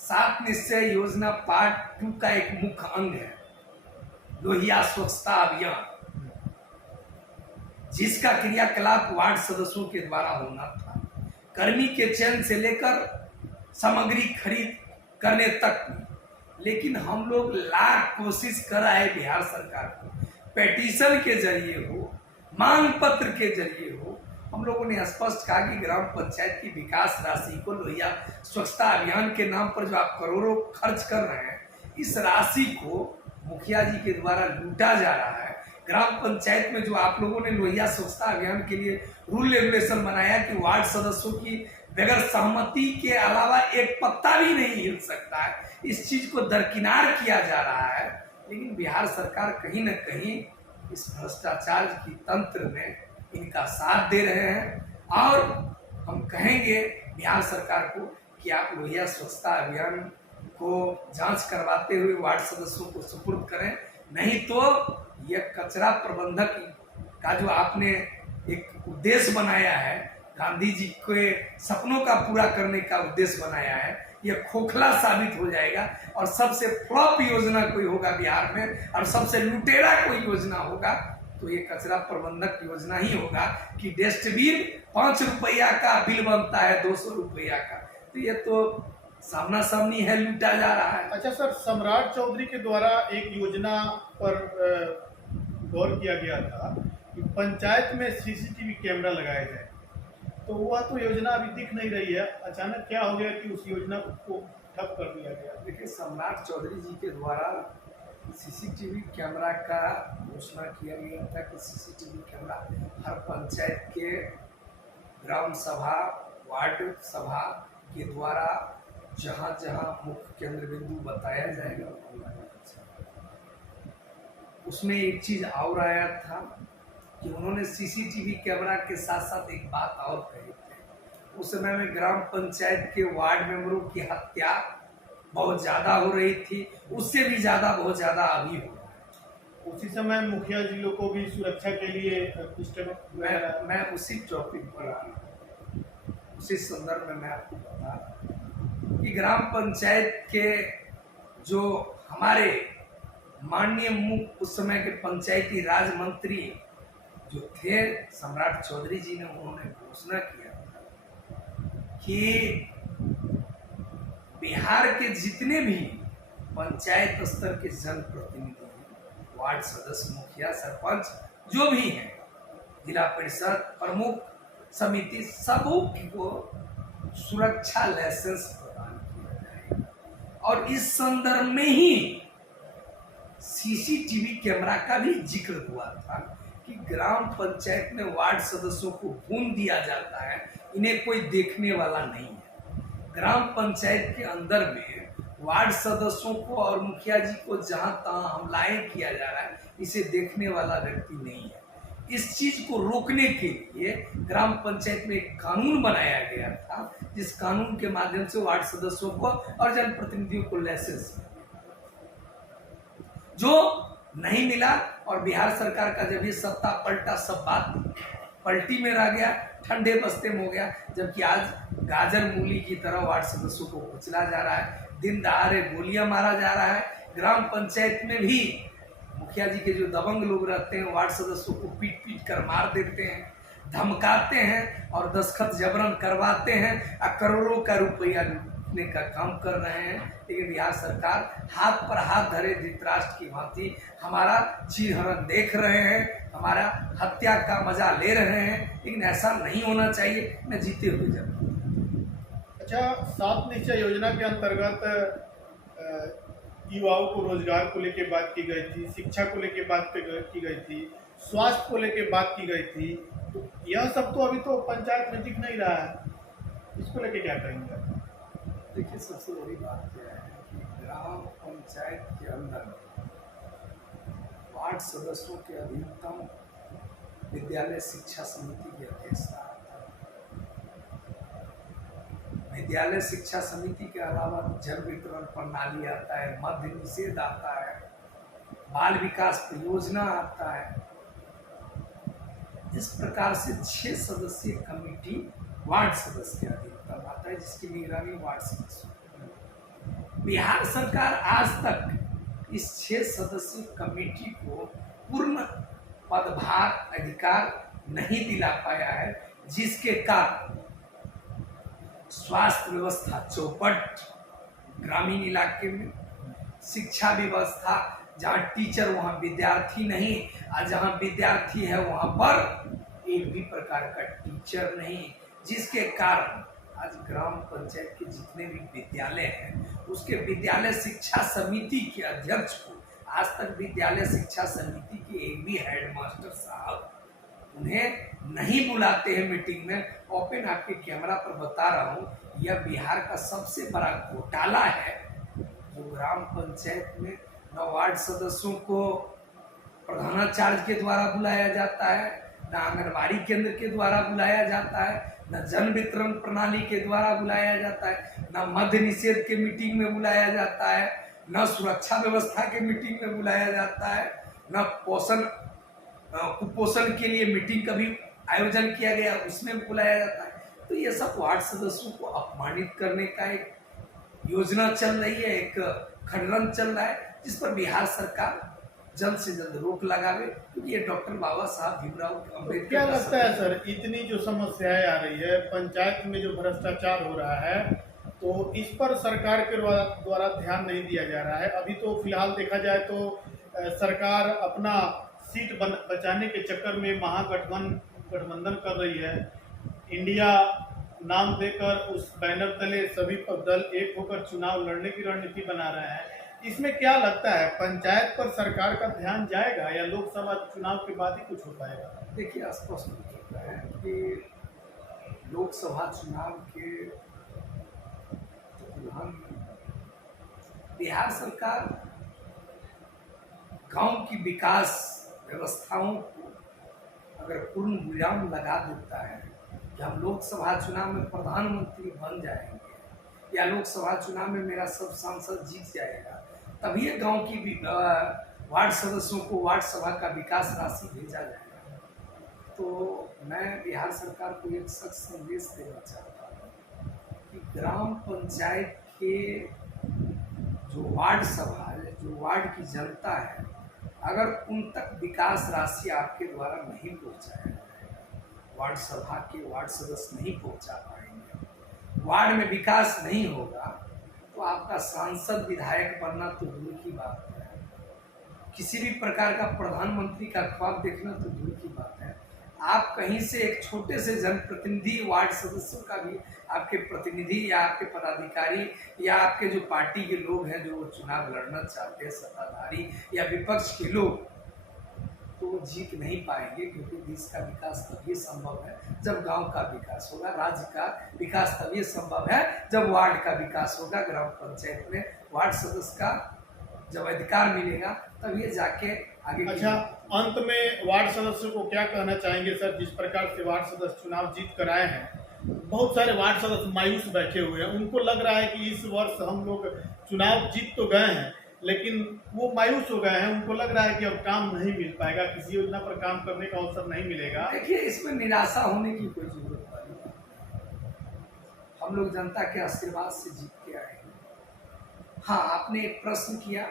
7 निश्चय योजना पार्ट 2 का एक मुख्य अंग है लोहिया स्वच्छता अभियान, जिसका क्रियाकलाप वार्ड सदस्यों के द्वारा होना था। कर्मी के चयन से लेकर सामग्री खरीद करने तक में। लेकिन हम लोग लाख कोशिश कर रहे हैं बिहार सरकार को, पेटिशन के जरिए हो, मांग पत्र के जरिए हो, हम लोगों ने स्पष्ट कहा कि ग्राम पंचायत की विकास राशि को लोहिया स्वच्छता अभियान के नाम पर जो आप करोड़ों खर्च कर रहे हैं, इस राशि को मुखिया जी के द्वारा लूटा जा रहा है। ग्राम पंचायत में जो आप लोगों ने लोहिया स्वच्छता अभियान के लिए रूल रेगुलेशन बनाया कि वार्ड सदस्यों की बगैर सहमति के अलावा एक पत्ता भी नहीं हिल सकता है, इस चीज को दरकिनार किया जा रहा है। लेकिन बिहार सरकार कहीं न कहीं इस भ्रष्टाचार की तंत्र में इनका साथ दे रहे हैं। और हम कहेंगे बिहार सरकार को कि आप लोहिया स्वच्छता अभियान को जांच करवाते हुए वार्ड सदस्यों को सुपुर्द करें, नहीं तो यह कचरा प्रबंधक का जो आपने एक उद्देश्य बनाया है, गांधी जी के सपनों का पूरा करने का उद्देश्य बनाया है, यह खोखला साबित हो जाएगा। और सबसे फ्लॉप योजना कोई होगा बिहार में, और सबसे लुटेरा कोई योजना होगा तो ये कचरा प्रबंधक योजना ही होगा कि डस्टबिन 5 रुपया का बिल बनता है 200 रुपया का। तो ये तो सामना सामनी है, लूटा जा रहा है। अच्छा सर, सम्राट चौधरी के द्वारा एक योजना पर गौर किया गया था कि पंचायत में सीसीटीवी कैमरा लगाए जाए, तो वह तो योजना अभी दिख नहीं रही है। अचानक क्या हो गया कि उस योजना को ठप कर दिया गया? देखिए, सम्राट चौधरी जी के द्वारा सीसीटीवी कैमरा का घोषणा किया गया था कि सीसीटीवी कैमरा हर पंचायत के ग्राम सभा, वार्ड सभा के द्वारा जहां जहां मुख्य केंद्र बिंदु बताया जाएगा उसमें एक चीज और आया था कि उन्होंने सीसीटीवी कैमरा के साथ साथ एक बात और कही थी। उस समय में ग्राम पंचायत के वार्ड मेंबरों की हत्या बहुत ज्यादा हो रही थी, उससे भी ज्यादा बहुत ज्यादा अभी हो रहा है। उसी समय मुखिया जी लोग को भी सुरक्षा के लिए मैं उसी टॉपिक पर, उसी संदर्भ में मैं आपको बता कि ग्राम पंचायत के जो हमारे माननीय मुख्य उस समय के पंचायती राज मंत्री जो थे सम्राट चौधरी जी ने, उन्होंने घोषणा किया कि बिहार के जितने भी पंचायत स्तर के जनप्रतिनिधि हैं, वार्ड सदस्य, मुखिया, सरपंच जो भी हैं, जिला परिषद प्रमुख समिति, सबों को सुरक्षा लाइसेंस प्रदान किया जाएगा। और इस संदर्भ में ही सीसीटीवी कैमरा का भी जिक्र हुआ था कि ग्राम पंचायत में वार्ड सदस्यों को भून दिया जाता है, इन्हें कोई देखने वाला नहीं है। ग्राम पंचायत के अंदर में वार्ड सदस्यों को और मुखिया जी को जहां तहां हमलाएं किया जा रहा है, इसे देखने वाला व्यक्ति नहीं है। इस चीज को रोकने के लिए ग्राम पंचायत में एक कानून बनाया गया था, जिस कानून के माध्यम से वार्ड सदस्यों को और जनप्रतिनिधियों को लाइसेंस जो नहीं मिला। और बिहार सरकार का जब ये सत्ता पलटा, सब बात पलटी में रह गया, ठंडे बस्ते में हो गया। जबकि आज गाजर मूली की तरह वार्ड सदस्यों को कुचला जा रहा है, दिन दहाड़े गोलियां मारा जा रहा है। ग्राम पंचायत में भी मुखिया जी के जो दबंग लोग रहते हैं वार्ड सदस्यों को पीट पीट कर मार देते हैं, धमकाते हैं और दस्तखत जबरन करवाते हैं और करोड़ों का रुपया लूटने का काम कर रहे हैं। लेकिन बिहार सरकार हाथ पर हाथ धरे धृतराष्ट्र की भांति हमारा चीरहरण देख रहे हैं, हमारा हत्या का मजा ले रहे हैं। लेकिन ऐसा नहीं होना चाहिए, मैं जीते हुए जब। अच्छा, 7 निश्चय योजना के अंतर्गत युवाओं को रोजगार को लेके बात की गई थी, शिक्षा को लेके बात की गई थी, स्वास्थ्य को लेके बात की गई थी, तो यह सब तो अभी तो पंचायत में दिख नहीं रहा है। इसको लेके क्या कहेंगे? देखिए, सबसे बड़ी बात यह है कि ग्राम पंचायत के अंदर वार्ड सदस्यों के अधिकतम विद्यालय शिक्षा समिति की अध्यक्षता आता है। विद्यालय शिक्षा समिति के अलावा जल वितरण प्रणाली आता है, मद्य निषेध आता है, बाल विकास परियोजना आता है। इस प्रकार से 6 सदस्यीय कमेटी वार्ड सदस्य के अधिकतम आता है, जिसकी निगरानी वार्ड सदस्य। बिहार सरकार आज तक इस 6 सदस्यीय कमेटी को पूर्ण पदभार अधिकार नहीं दिला पाया है, जिसके कारण स्वास्थ्य व्यवस्था चौपट ग्रामीण इलाके में, शिक्षा व्यवस्था जहाँ टीचर वहाँ विद्यार्थी नहीं, और जहाँ विद्यार्थी है वहाँ पर एक भी प्रकार का टीचर नहीं, जिसके कारण आज ग्राम पंचायत के जितने भी विद्यालय हैं उसके विद्यालय शिक्षा समिति के अध्यक्ष को आज तक विद्यालय शिक्षा समिति के एक भी हेडमास्टर साहब उन्हें नहीं बुलाते हैं मीटिंग में। ओपन आपके कैमरा पर बता रहा हूँ, यह बिहार का सबसे बड़ा घोटाला है, जो ग्राम पंचायत में न वार्ड सदस्यों को प्रधानाचार्य के द्वारा बुलाया जाता है, न आंगनबाड़ी केंद्र के द्वारा बुलाया जाता है, न जन वितरण प्रणाली के द्वारा बुलाया जाता है, न मद्य निषेध के मीटिंग में बुलाया जाता है, न सुरक्षा व्यवस्था के मीटिंग में बुलाया जाता है, न कुपोषण के लिए मीटिंग कभी आयोजन किया गया उसमें बुलाया जाता है। तो ये सब वार्ड सदस्यों को अपमानित करने का एक योजना चल रही है, एक खंडन चल रहा है, जिस पर बिहार सरकार जल्द से जल्द रोक लगावे, क्योंकि ये डॉक्टर बाबा साहब भीमराव अम्बेडकर। क्या लगता है सर, इतनी जो समस्याएं आ रही है, पंचायत में जो भ्रष्टाचार हो रहा है, तो इस पर सरकार के द्वारा ध्यान नहीं दिया जा रहा है? अभी तो फिलहाल देखा जाए तो सरकार अपना सीट बचाने के चक्कर में महागठबंधन कर रही है। इंडिया नाम देकर उस बैनर तले सभी दल एक होकर चुनाव लड़ने की रणनीति बना रहे हैं। इसमें क्या लगता है, पंचायत पर सरकार का ध्यान जाएगा या लोकसभा चुनाव के बाद ही कुछ हो पाएगा? देखिए, स्पष्ट हो चुका है कि लोकसभा चुनाव के दौरान बिहार सरकार गांव की विकास व्यवस्थाओं को अगर पूर्ण विराम लगा देता है कि हम लोकसभा चुनाव में प्रधानमंत्री बन जाएंगे या लोकसभा चुनाव में मेरा सब सांसद जीत जाएगा, तभी ये गांव की वार्ड सदस्यों को वार्ड सभा का विकास राशि भेजा जाएगा। तो मैं बिहार सरकार को एक सख्त संदेश देना चाहता हूँ कि ग्राम पंचायत के जो वार्ड सभा है, जो वार्ड की जनता है, अगर उन तक विकास राशि आपके द्वारा नहीं पहुंचाया जाएगा, वार्ड सभा के वार्ड सदस्य नहीं पहुंचा पाएंगे, वार्ड में विकास नहीं होगा, तो आपका सांसद विधायक बनना तो दूर की बात है, किसी भी प्रकार का प्रधानमंत्री का ख्वाब देखना तो दूर की बात है। आप कहीं से एक छोटे से जनप्रतिनिधि वार्ड सदस्यों का भी आपके प्रतिनिधि या आपके पदाधिकारी या आपके जो पार्टी के लोग हैं जो चुनाव लड़ना चाहते हैं, सत्ताधारी या विपक्ष के लोग, तो वो जीत नहीं पाएंगे, क्योंकि देश का विकास तभी संभव है जब गांव का विकास होगा, राज्य का विकास तभी संभव है जब वार्ड का विकास होगा। ग्राम पंचायत में वार्ड सदस्य का जब अधिकार मिलेगा तब ये जाके आगे। अच्छा, अंत में वार्ड सदस्यों को क्या कहना चाहेंगे सर? जिस प्रकार से वार्ड सदस्य चुनाव जीत कर आए हैं, बहुत सारे वार्ड सदस्य मायूस बैठे हुए हैं, उनको लग रहा है कि इस वर्ष हम लोग चुनाव जीत तो गए हैं लेकिन वो मायूस हो गए हैं, उनको लग रहा है कि अब काम नहीं मिल पाएगा, किसी योजना पर काम करने का अवसर नहीं मिलेगा। देखिए, इसमें निराशा होने की कोई जरूरत नहीं है। हम लोग जनता के आशीर्वाद से जीत के आए हैं, हाँ, आपने एक प्रश्न किया,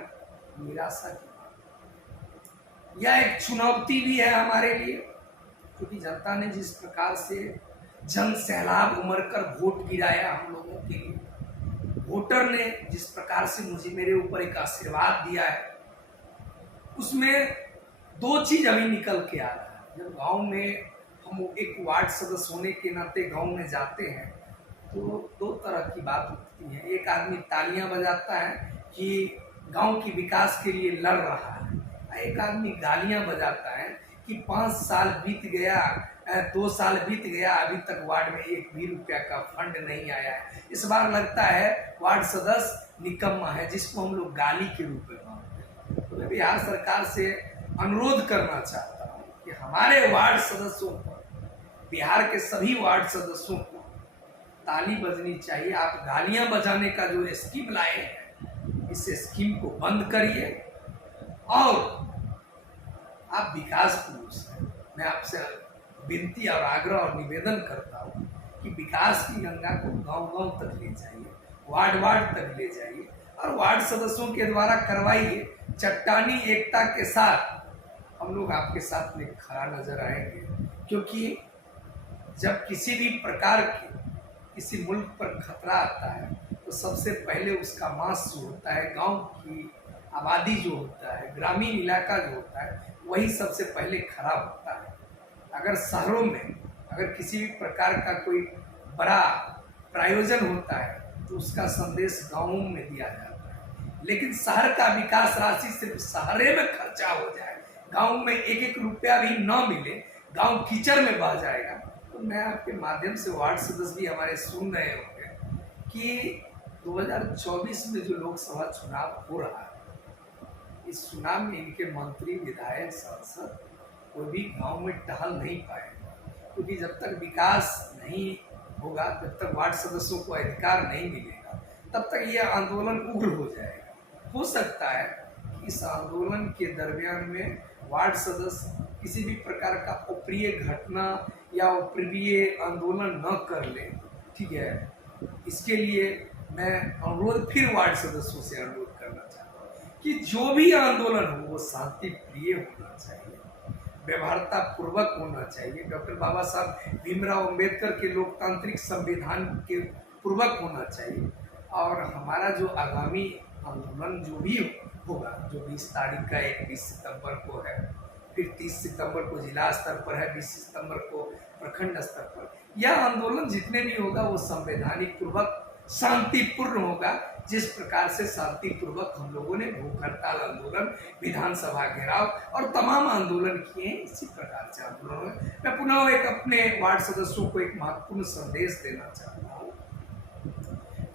निराशा की बात। यह एक चुनौती भी है हमारे लिए, क्योंकि जनता ने जिस प्रकार से जन सैलाब उमड़ कर वोट गिराया हम लोगों के लिए, वोटर ने जिस प्रकार से मुझे मेरे ऊपर एक आशीर्वाद दिया है, उसमें दो चीज अभी निकल के आ रहा है। जब गांव में हम एक वार्ड सदस्य होने के नाते गांव में जाते हैं तो दो तरह की बात होती है। एक आदमी तालियां बजाता है कि गांव की विकास के लिए लड़ रहा है, एक आदमी गालियां बजाता है कि 5 साल बीत गया, 2 साल बीत गया, अभी तक वार्ड में एक भी रुपया का फंड नहीं आया है। इस बार लगता है वार्ड सदस्य निकम्मा है, जिसको हम लोग गाली के रूप में मानते हैं। तो मैं बिहार सरकार से अनुरोध करना चाहता हूँ कि हमारे वार्ड सदस्यों पर, बिहार के सभी वार्ड सदस्यों को ताली बजनी चाहिए। आप गालियां बजाने का जो स्कीम लाए हैं, इस स्कीम को बंद करिए और आप विकास पुरुष हैं। मैं आपसे विनती और आग्रह और निवेदन करता हूँ कि विकास की गंगा को गांव-गांव तक ले जाइए, वार्ड-वार्ड तक ले जाइए और वार्ड सदस्यों के द्वारा करवाइए। चट्टानी एकता के साथ हम लोग आपके साथ में खड़ा नजर आएंगे, क्योंकि जब किसी भी प्रकार की किसी मुल्क पर खतरा आता है तो सबसे पहले उसका मांस जो होता है, गांव की आबादी जो होता है, ग्रामीण इलाका जो होता है, वही सबसे पहले खराब होता है। अगर शहरों में अगर किसी भी प्रकार का कोई बड़ा प्रायोजन होता है तो उसका संदेश गांवों में दिया जाता है, लेकिन शहर का विकास राशि सिर्फ शहरे में खर्चा हो जाए, गांव में एक एक रुपया भी न मिले, गांव कीचड़ में बह जाएगा। तो मैं आपके माध्यम से वार्ड सदस्य भी हमारे सुन रहे होंगे कि 2024 में जो लोकसभा चुनाव हो रहा है, इस चुनाव में इनके मंत्री, विधायक, सांसद कोई भी गांव में टहल नहीं पाएगा, क्योंकि जब तक विकास नहीं होगा, जब तक वार्ड सदस्यों को अधिकार नहीं मिलेगा, तब तक यह आंदोलन उग्र हो जाएगा। हो सकता है कि इस आंदोलन के दरमियान में वार्ड सदस्य किसी भी प्रकार का अप्रिय घटना या अप्रिय आंदोलन न कर ले, ठीक है। इसके लिए मैं अनुरोध फिर वार्ड सदस्यों से अनुरोध करना चाहता हूँ कि जो भी आंदोलन हो वो शांति प्रिय होना चाहिए, व्यवहारता पूर्वक होना चाहिए, डॉक्टर बाबा साहब भीमराव अंबेडकर के लोकतांत्रिक संविधान के पूर्वक होना चाहिए। और हमारा जो आगामी आंदोलन जो भी होगा, जो 20 तारीख का है, 20 सितंबर को है, फिर 30 सितंबर को जिला स्तर पर है, 20 सितंबर को प्रखंड स्तर पर, यह आंदोलन जितने भी होगा वो संवैधानिक पूर्वक शांतिपूर्ण होगा। जिस प्रकार से शांतिपूर्वक हम लोगों ने भूख हड़ताल आंदोलन, विधानसभा घेराव और तमाम आंदोलन किए हैं, इसी प्रकार से आंदोलन। मैं पुनः एक अपने वार्ड सदस्यों को एक महत्वपूर्ण संदेश देना चाहता हूँ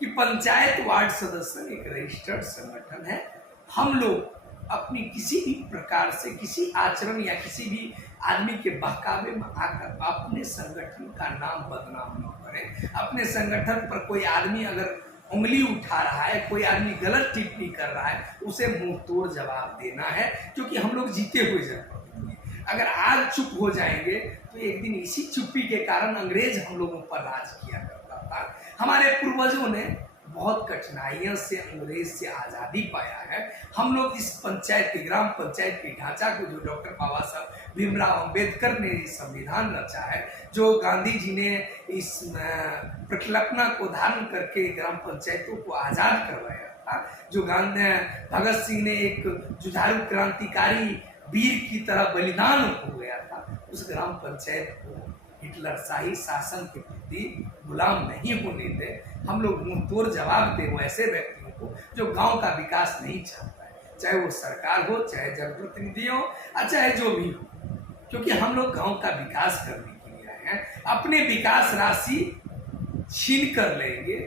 कि पंचायत वार्ड सदस्य एक रजिस्टर्ड संगठन है। हम लोग अपनी किसी भी प्रकार से किसी आचरण या किसी भी आदमी के बहकावे में आकर अपने संगठन का नाम बदनाम न करें। अपने संगठन पर कोई आदमी अगर उंगली उठा रहा है, कोई आदमी गलत टिप्पणी कर रहा है, उसे मुंह तोड़ जवाब देना है, क्योंकि हम लोग जीते हुए जनप्रतिनिधि। अगर आज चुप हो जाएंगे तो एक दिन इसी चुप्पी के कारण अंग्रेज हम लोगों पर राज किया करता था। हमारे पूर्वजों ने बहुत कठिनाइयों से अंग्रेज से आज़ादी पाया है। हम लोग इस पंचायत के, ग्राम पंचायत के ढांचा को, जो डॉक्टर बाबा साहब भीमराव अंबेडकर ने संविधान रचा है, जो गांधी जी ने इस प्रकल्पना को धारण करके ग्राम पंचायतों को आज़ाद करवाया था, जो भगत सिंह ने एक जुझारू क्रांतिकारी वीर की तरह बलिदान हो गया था, उस ग्राम पंचायत को हिटलर शाही शासन के प्रति गुलाम नहीं होने दे। हम लोग मुंह तोड़ जवाब दें ऐसे व्यक्तियों को जो गांव का विकास नहीं चाहता है, चाहे वो सरकार हो, चाहे जनप्रतिनिधि हो, चाहे जो भी हो, क्योंकि हम लोग गांव का विकास करने के लिए आए हैं। अपने विकास राशि छीन कर लेंगे,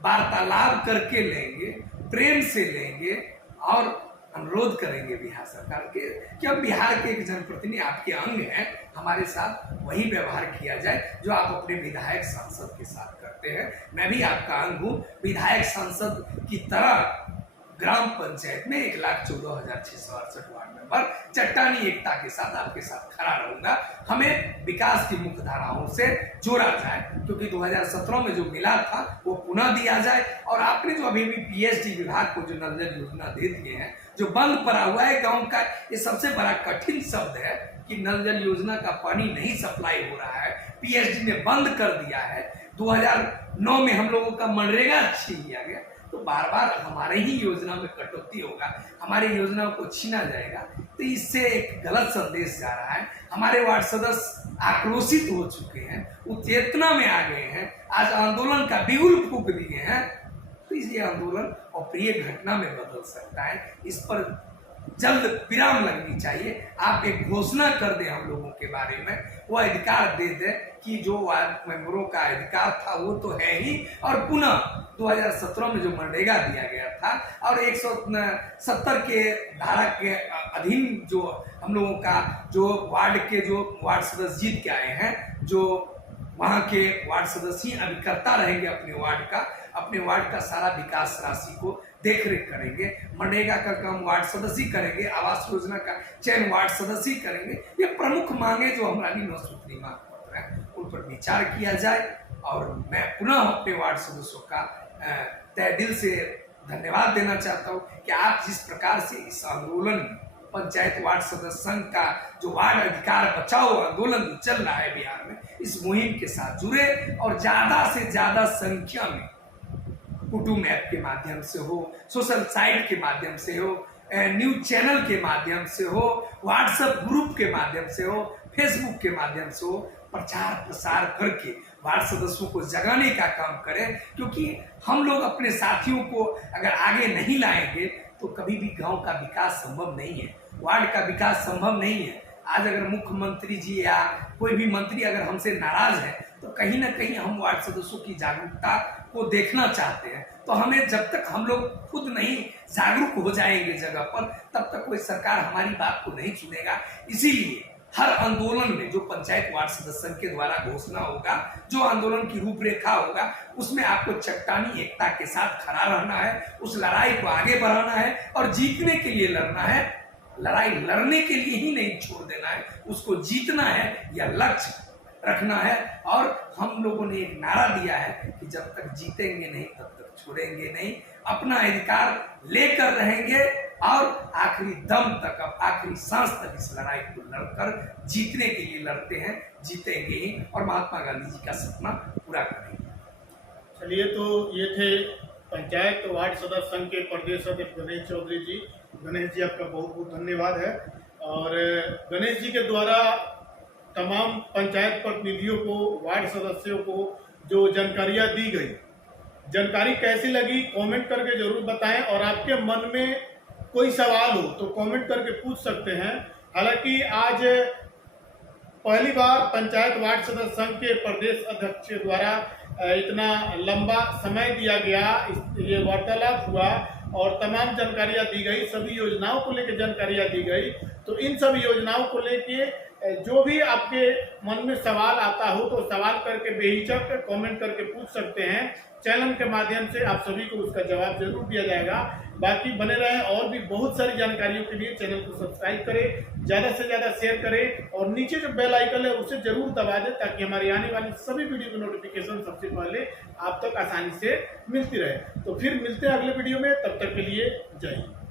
वार्तालाप करके लेंगे, प्रेम से लेंगे और अनुरोध करेंगे बिहार सरकार के कि अब बिहार के एक जनप्रतिनिधि आपके अंग हैं, हमारे साथ वही व्यवहार किया जाए जो आप अपने विधायक सांसद के साथ करते हैं। मैं भी आपका अंग हूँ, विधायक सांसद की तरह ग्राम पंचायत में 1,14,668 वार्ड मेंबर चट्टानी एकता के साथ आपके साथ खड़ा रहूंगा। हमें विकास की मुख्य धाराओं से जोड़ा जाए, क्योंकि 2017 में जो मिला था वो पुनः दिया जाए। और आपने जो अभी भी पीएचडी विभाग को जो नल जल योजना दे दिए हैं, जो बंद पड़ा हुआ है गाँव का, ये सबसे बड़ा कठिन शब्द है कि नल जल योजना का पानी नहीं सप्लाई हो रहा है, पीएचडी ने बंद कर दिया है। 2009 में हम लोगों का मनरेगा छीन लिया गया, तो बार बार हमारे ही योजना में कटौती होगा, हमारी योजनाओं को छीना जाएगा, तो इससे एक गलत संदेश जा रहा है। हमारे वार्ड सदस्य आक्रोशित हो चुके हैं, उत्तेजना में आ गए हैं, आज आंदोलन का बिगुल फूंक दिए हैं। तो ये आंदोलन अप्रिय घटना में बदल सकता है, इस पर जल्द विराम लगनी चाहिए। आप एक घोषणा कर दें हम लोगों के बारे में, वो अधिकार दे दें कि जो वार्ड मेंबरों का अधिकार था वो तो है ही, और पुनः 2017 में जो मनरेगा दिया गया था और 170 के धारा के अधीन जो हम लोगों का जो वार्ड सदस्य जीत के आए हैं, जो वहाँ के वार्ड सदस्य ही अभिकर्ता रहेंगे अपने वार्ड का सारा विकास राशि को देख रेख करेंगे, मनरेगा का काम वार्ड सदस्य करेंगे, आवास योजना का चयन वार्ड सदस्य करेंगे। ये प्रमुख मांगे जो हमारी 9 सूत्री मांग पत्र है, उन पर विचार किया जाए। और मैं पुनः अपने वार्ड सदस्यों का तहे दिल से धन्यवाद देना चाहता हूँ कि आप जिस प्रकार से इस आंदोलन में पंचायत वार्ड सदस्य संघ का जो वार्ड अधिकार बचाओ आंदोलन जो चल रहा है बिहार में, इस मुहिम के साथ जुड़े और ज्यादा से ज्यादा संख्या में कुटुंब ऐप के माध्यम से हो, सोशल साइट के माध्यम से हो, न्यूज चैनल के माध्यम से हो, व्हाट्सएप ग्रुप के माध्यम से हो, फेसबुक के माध्यम से हो, प्रचार प्रसार करके वार्ड सदस्यों को जगाने का काम करें। क्योंकि हम लोग अपने साथियों को अगर आगे नहीं लाएंगे तो कभी भी गांव का विकास संभव नहीं है, वार्ड का विकास संभव नहीं है। आज अगर मुख्यमंत्री जी या कोई भी मंत्री अगर हमसे नाराज है तो कहीं ना कहीं हम वार्ड सदस्यों की जागरूकता को देखना चाहते हैं। तो हमें जब तक हम लोग खुद नहीं जागरूक हो जाएंगे जगह पर, तब तक कोई सरकार हमारी बात को नहीं सुनेगा। इसीलिए हर आंदोलन में जो पंचायत वार्ड सदस्य संघ के द्वारा घोषणा होगा, जो आंदोलन की रूपरेखा होगा, उसमें आपको चट्टानी एकता के साथ खड़ा रहना है, उस लड़ाई को आगे बढ़ाना है और जीतने के लिए लड़ना है। लड़ाई लड़ने के लिए ही नहीं छोड़ देना है, उसको जीतना है, यह लक्ष्य रखना है। और हम लोगों ने एक नारा दिया है कि जब तक जीतेंगे नहीं तब तक छोड़ेंगे नहीं, अपना अधिकार लेकर रहेंगे और आखिरी दम तक, अब आखिरी सांस तक इस लड़ाई को लड़कर जीतने के लिए लड़ते हैं, जीतेंगे ही और महात्मा गांधी जी का सपना पूरा करेंगे। चलिए, तो ये थे पंचायत वार्ड सदस्य संघ के प्रदेश अध्यक्ष गणेश चौधरी जी। गणेश जी, आपका बहुत बहुत धन्यवाद है। और गणेश जी के द्वारा तमाम पंचायत प्रतिनिधियों को, वार्ड सदस्यों को जो जानकारियां दी गई, जानकारी कैसी लगी कमेंट करके जरूर बताएं। और आपके मन में कोई सवाल हो तो कमेंट करके पूछ सकते हैं। हालांकि आज पहली बार पंचायत वार्ड सदस्य संघ के प्रदेश अध्यक्ष के द्वारा इतना लंबा समय दिया गया, ये वार्तालाप हुआ और तमाम जानकारियां दी गई, सभी योजनाओं को लेकर जानकारियां दी गई। तो इन सभी योजनाओं को लेके जो भी आपके मन में सवाल आता हो तो सवाल करके बेहिचक कमेंट करके पूछ सकते हैं। चैनल के माध्यम से आप सभी को उसका जवाब जरूर दिया जाएगा। बाकी बने रहें, और भी बहुत सारी जानकारियों के लिए चैनल को सब्सक्राइब करें, ज़्यादा से ज़्यादा शेयर करें और नीचे जो बेल आइकन है उसे जरूर दबा दें ताकि हमारी आने वाली सभी वीडियो की नोटिफिकेशन सबसे पहले आप तक आसानी से मिलती रहे। तो फिर मिलते हैं अगले वीडियो में, तब तक के लिए जय हिंद।